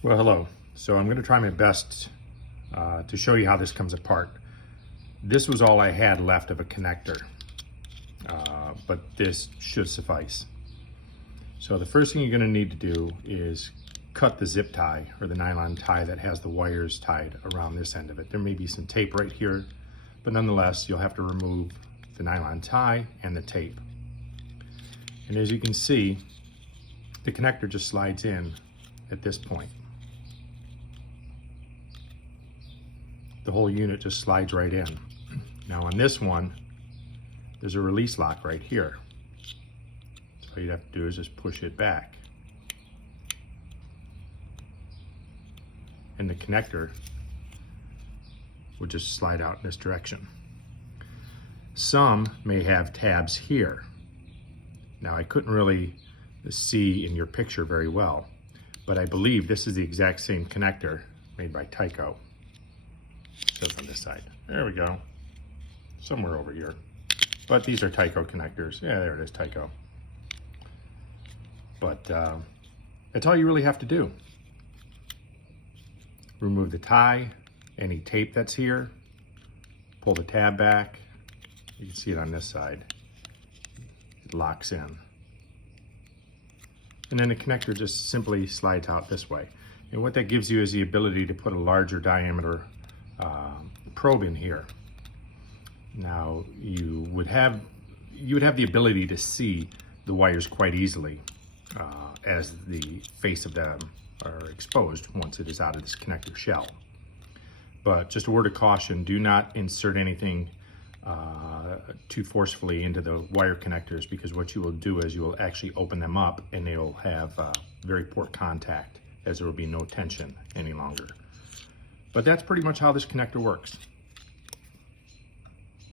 Well, hello. So I'm going to try my best to show you how this comes apart. This was all I had left of a connector, but this should suffice. So the first thing you're going to need to do is cut the zip tie or the nylon tie that has the wires tied around this end of it. There may be some tape right here, but nonetheless, you'll have to remove the nylon tie and the tape. And as you can see, the connector just slides in at this point. The whole unit just slides right in. Now on this one, there's a release lock right here. So all you have to do is just push it back. And the connector will just slide out in this direction. Some may have tabs here. Now I couldn't really see in your picture very well, but I believe this is the exact same connector made by Tyco. So on this side, there we go, somewhere over here. But these are Tyco connectors. Yeah, there it is, Tyco. But that's all you really have to do. Remove the tie, any tape that's here, pull the tab back. You can see it on this side. It locks in. And then the connector just simply slides out this way. And what that gives you is the ability to put a larger diameter probe in here. Now you would have the ability to see the wires quite easily as the face of them are exposed once it is out of this connector shell. But just a word of caution, do not insert anything too forcefully into the wire connectors, because what you will do is you will actually open them up and they will have very poor contact, as there will be no tension any longer. But that's pretty much how this connector works.